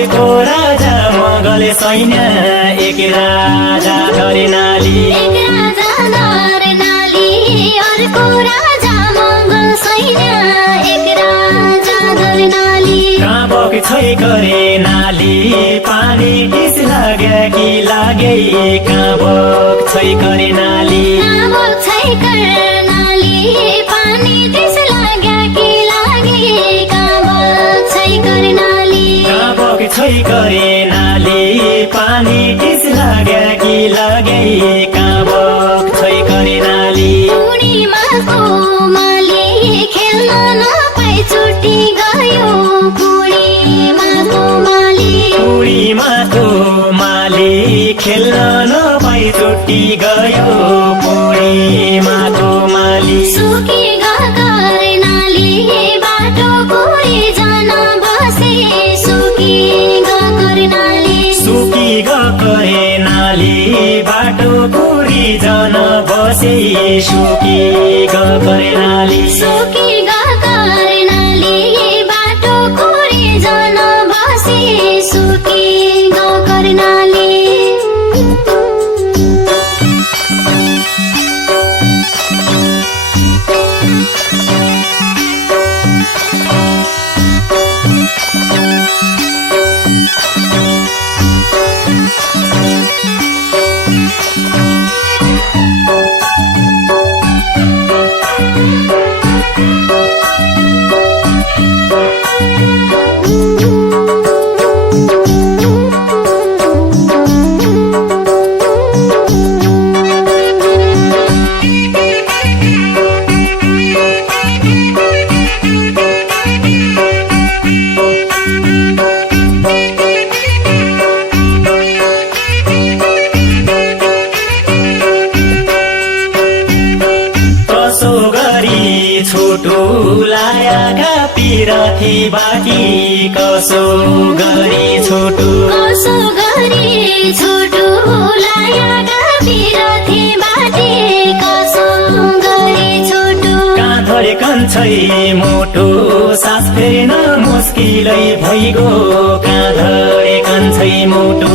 अर्को राजा मगल सैन्य एक राजा धरेनाली अर्को राजा मगल सैन्य एक राजा धरेनाली काबक छै करे नाली पानी किस लाग्या कि लागे काबक छै करे नाली पानी त्यस लाग्या कि लागे काबक छै करे नाली काबक छै करे नाली पानी किस लाग्या कि लागे काबक छै करे नाली पुणीमा कोमाली खेल्न नपाई छुट्टी गयो पुणीमा कोमाली खेल्न नपाई छुट्टी गयो पुणीमा कोमाली सुकी गरे नाली बाटो कोरी जान बसे सुकी गरे नाली बाटो कोरी जान बसे सुकी गरे नाली बाटो कोरी जान बसे सुकी गरे नाली छोटो लायाका पिराथी बाटी कसो गरी छोटो लायाका पिराथी बाटी कसो गरी छोटो काँधरे कन्छै मोटो सास फेर्न मुस्किलै भइगो काँधरे कन्छै मोटो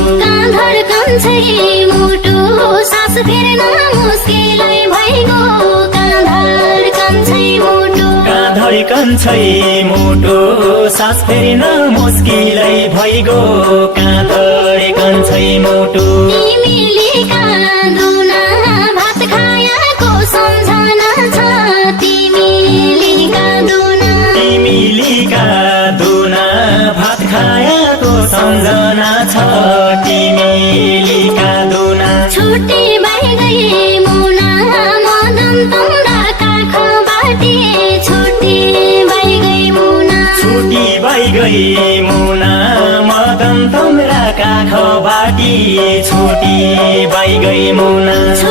सास फेर्न मुस्किलै भइगो काँधरे कन्छै मोटो सास फेर्न मुस्किलै भइगो काँधरे कन्छै मोटो तिमीले काँदुना भात खायाको सम्झना छ तिमीले काँदुना भात खायाको सम्झना छ तिमीले काँदुना छुट्टी भइ गई मुना मदन तम्रा काखो बाटे छुट्टी भइ गई मुना मदन तम्रा काखो बाटी छुट्टी भइ गई मुना